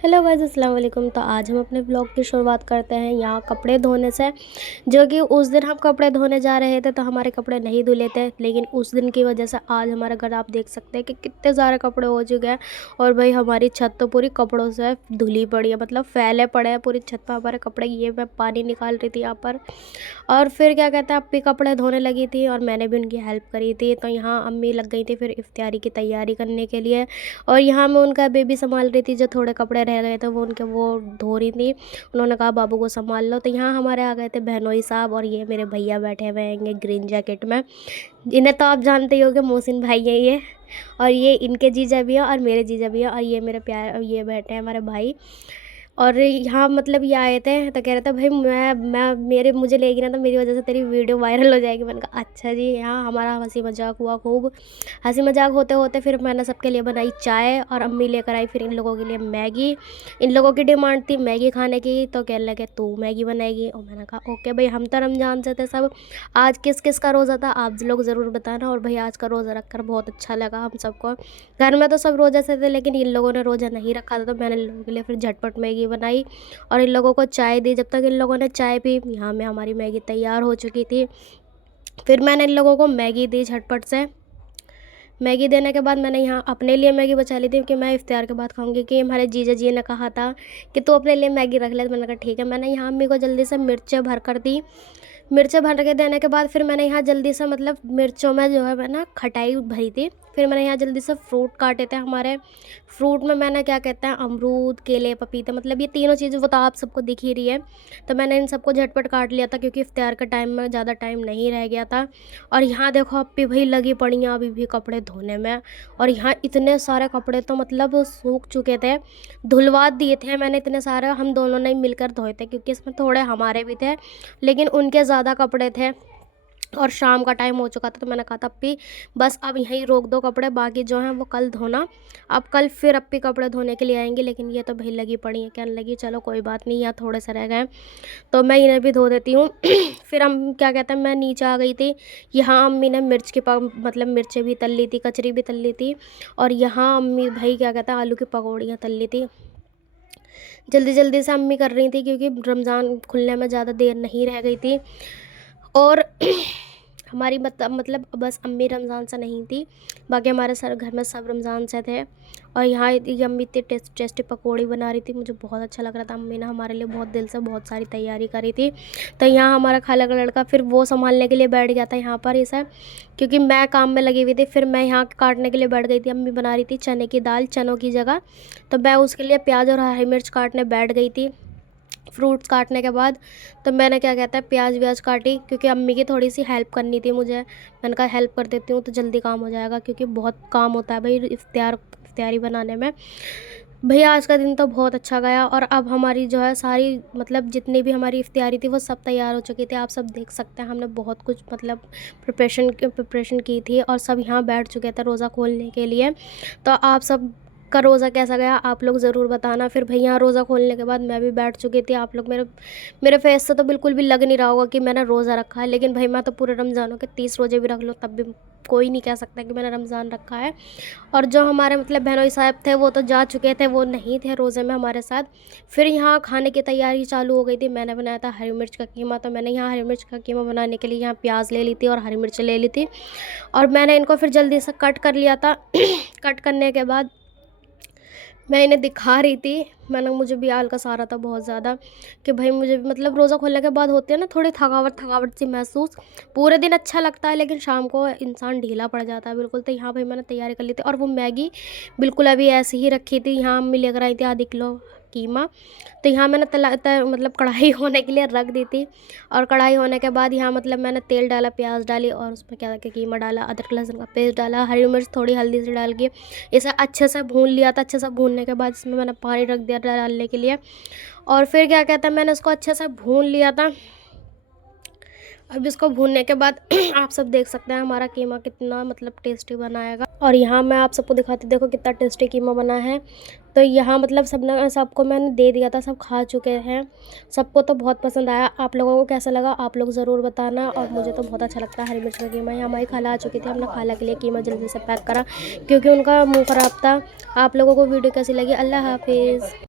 Hello guys, अस्सलाम वालेकुम। तो आज हम अपने ब्लॉग की शुरुआत करते हैं यहाँ कपड़े धोने से। जो कि उस दिन हम कपड़े धोने जा रहे थे तो हमारे कपड़े नहीं धुले थे, लेकिन उस दिन की वजह से आज हमारा घर आप देख सकते हैं कि कितने सारे कपड़े हो चुके हैं। और भाई हमारी छत तो पूरी कपड़ों से धुली पड़ी है, मतलब फैले पड़े हैं पूरी छत पर हमारे कपड़े। ये मैं पानी निकाल रही थी यहाँ पर। और फिर क्या कहते हैं, अम्मी कपड़े धोने लगी थी और मैंने भी उनकी हेल्प करी थी। तो यहाँ अम्मी लग गई थी फिर इफ्तारी की तैयारी करने के लिए। और यहाँ मैं उनका बेबी संभाल रही थी, जो थोड़े कपड़े रह गए थे वो धो रही थी। उन्होंने कहा बाबू को संभाल लो। तो यहाँ हमारे आ गए थे बहनोई साहब, और ये मेरे भैया बैठे हुए हैं ग्रीन जैकेट में। इन्हें तो आप जानते ही होंगे, मोहसिन भाई हैं ये। और ये इनके जीजा भी हैं और मेरे जीजा भी हैं। और ये मेरे प्यार, ये बैठे हैं हमारे भाई। और यहाँ मतलब ये आए थे तो कह रहे थे भाई मैं मेरे मुझे लेगी ना तो मेरी वजह से तेरी वीडियो वायरल हो जाएगी। मैंने कहा अच्छा जी। यहाँ हमारा हंसी मजाक हुआ खूब। हंसी मजाक होते होते फिर मैंने सबके लिए बनाई चाय, और अम्मी लेकर आई फिर इन लोगों के लिए मैगी। इन लोगों की डिमांड थी मैगी खाने की, तो कहने लगे तू मैगी बनाएगी। और मैंने कहा ओके भाई, हम तो रमज़ान से थे सब। आज किस किस का रोज़ा था आप लोग ज़रूर बताना। और भाई आज का रोज़ा रखकर बहुत अच्छा लगा हम सबको। घर में तो सब रोज़े से थे, लेकिन इन लोगों ने रोज़ा नहीं रखा था, तो मैंने इन लोगों के लिए फिर झटपट मैगी बनाई और इन लोगों को चाय दी। जब तक इन लोगों ने चाय पी, यहाँ में हमारी मैगी तैयार हो चुकी थी। फिर मैंने इन लोगों को मैगी दी झटपट से। मैगी देने के बाद मैंने यहाँ अपने लिए मैगी बचा ली थी, क्योंकि मैं इफ्तार के बाद खाऊंगी। कि हमारे जीजा जी ने कहा था कि तू अपने लिए मैगी रख ले, तो मैंने कहा ठीक है। मैंने यहाँ अम्मी को जल्दी से मिर्चें भर कर दी। मिर्चें भर के देने के बाद फिर मैंने यहाँ जल्दी से, मतलब मिर्चों में जो है मैं ना खटाई भरी थी। फिर मैंने यहाँ जल्दी से फ्रूट काटे थे हमारे। फ्रूट में मैंने क्या कहते हैं, अमरूद, केले, पपीते, मतलब ये तीनों चीज़ें वो तो आप सबको दिख ही रही है। तो मैंने इन सबको झटपट काट लिया था, क्योंकि इफ्तार के टाइम में ज़्यादा टाइम नहीं रह गया था। और यहाँ देखो अप्पी भाई लगी पड़ी हैं अभी भी कपड़े धोने में। और यहाँ इतने सारे कपड़े तो मतलब सूख चुके थे, धुलवा दिए थे मैंने इतने सारे। हम दोनों ने मिलकर धोए थे, क्योंकि इसमें थोड़े हमारे भी थे लेकिन उनके ज़्यादा कपड़े थे। और शाम का टाइम हो चुका था, तो मैंने कहा था अप्पी बस अब यहीं रोक दो कपड़े, बाकी जो हैं वो कल धोना। अब कल फिर अप्पी कपड़े धोने के लिए आएंगे। लेकिन ये तो भाई लगी पड़ी हैं, कहने लगी चलो कोई बात नहीं, यहाँ थोड़े से रह गए तो मैं इन्हें भी धो देती हूँ। फिर हम क्या कहते हैं, मैं नीचे आ गई थी। यहाँ अम्मी ने मिर्च की मतलब मिर्चें भी तल ली थी, कचरी भी तल ली थी। और यहाँ अम्मी भाई क्या कहते हैं, आलू की पकौड़ियाँ तल ली थी। जल्दी जल्दी से अम्मी कर रही थी, क्योंकि रमज़ान खुलने में ज़्यादा देर नहीं रह गई थी। और हमारी मतलब बस अम्मी रमज़ान से नहीं थी, बाकी हमारे सर घर में सब रमज़ान से थे। और यहाँ ये अम्मी इतनी टेस्टी पकौड़ी बना रही थी, मुझे बहुत अच्छा लग रहा था। अम्मी ने हमारे लिए बहुत दिल से बहुत सारी तैयारी करी थी। तो यहाँ हमारा खाला का लड़का फिर वो संभालने के लिए बैठ गया था यहाँ पर इसे, क्योंकि मैं काम में लगी हुई थी। फिर मैं यहाँ काटने के लिए बैठ गई थी। अम्मी बना रही थी चने की दाल चनों की जगह, तो मैं उसके लिए प्याज और हरी मिर्च काटने बैठ गई थी। फ्रूट्स काटने के बाद तो मैंने क्या कहता है प्याज व्याज काटी, क्योंकि अम्मी की थोड़ी सी हेल्प करनी थी मुझे। मैंने कहा हेल्प कर देती हूँ तो जल्दी काम हो जाएगा, क्योंकि बहुत काम होता है भाई इफ्तारी बनाने में। भैया आज का दिन तो बहुत अच्छा गया। और अब हमारी जो है सारी, मतलब जितनी भी हमारी इफ्तारी थी वो सब तैयार हो चुकी थी। आप सब देख सकते हैं हमने बहुत कुछ मतलब प्रिपरेशन की थी, और सब यहाँ बैठ चुके थे रोज़ा खोलने के लिए। तो आप सब का रोज़ा कैसा गया आप लोग ज़रूर बताना। फिर भैया रोज़ा खोलने के बाद मैं भी बैठ चुकी थी। आप लोग मेरे फेस से तो बिल्कुल भी लग नहीं रहा होगा कि मैंने रोज़ा रखा है, लेकिन भाई मैं तो पूरे रमज़ानों के 30 रोज़े भी रख लूँ तब भी कोई नहीं कह सकता कि मैंने रमज़ान रखा है। और जो हमारे मतलब बहनोई साहब थे वो तो जा चुके थे, वो नहीं थे रोज़े में हमारे साथ। फिर यहाँ खाने की तैयारी चालू हो गई थी। मैंने बनाया था हरी मिर्च का कीमा, तो मैंने यहाँ हरी मिर्च का कीमा बनाने के लिए यहाँ प्याज ले ली थी और हरी मिर्च ले ली थी। और मैंने इनको फिर जल्दी से कट कर लिया था। कट करने के बाद मैं इन्हें दिखा रही थी। मुझे भी आलकस आ रहा था बहुत ज़्यादा, कि भाई मुझे भी मतलब रोज़ा खोलने के बाद होती है ना थोड़ी थकावट सी महसूस। पूरे दिन अच्छा लगता है, लेकिन शाम को इंसान ढीला पड़ जाता है बिल्कुल। तो यहाँ भाई मैंने तैयारी कर ली थी, और वो मैगी बिल्कुल अभी ऐसे ही रखी थी। यहाँ अम्मी लेकर आई थी आधी किलो कीमा। तो यहाँ मैंने मतलब कढ़ाई होने के लिए रख दी थी। और कढ़ाई होने के बाद यहाँ मतलब मैंने तेल डाला, प्याज डाली, और उसमें क्या क्या कीमा डाला, अदरक लहसुन का पेस्ट डाला, हरी मिर्च थोड़ी हल्दी से डाल के इसे अच्छे से भून लिया था। अच्छे से भूनने के बाद इसमें मैंने पानी रख दिया डालने के लिए। और फिर क्या कहते हैं, मैंने इसको अच्छे से भून लिया था। अब इसको भूनने के बाद आप सब देख सकते हैं हमारा कीमा कितना मतलब टेस्टी बनाएगा। और यहाँ मैं आप सबको दिखाती, देखो कितना टेस्टी कीमा बना है। तो यहाँ मतलब सबको मैंने दे दिया था, सब खा चुके हैं। सबको तो बहुत पसंद आया। आप लोगों को कैसा लगा आप लोग ज़रूर बताना। और मुझे तो बहुत अच्छा लगता है हरी मिर्च का कीमा। यहाँ हमारी खाला आ चुकी थी, हमने खाला के लिए कीमा जल्दी से पैक करा, क्योंकि उनका मुँह ख़राब था। आप लोगों को वीडियो कैसी लगी? अल्लाह हाफिज़।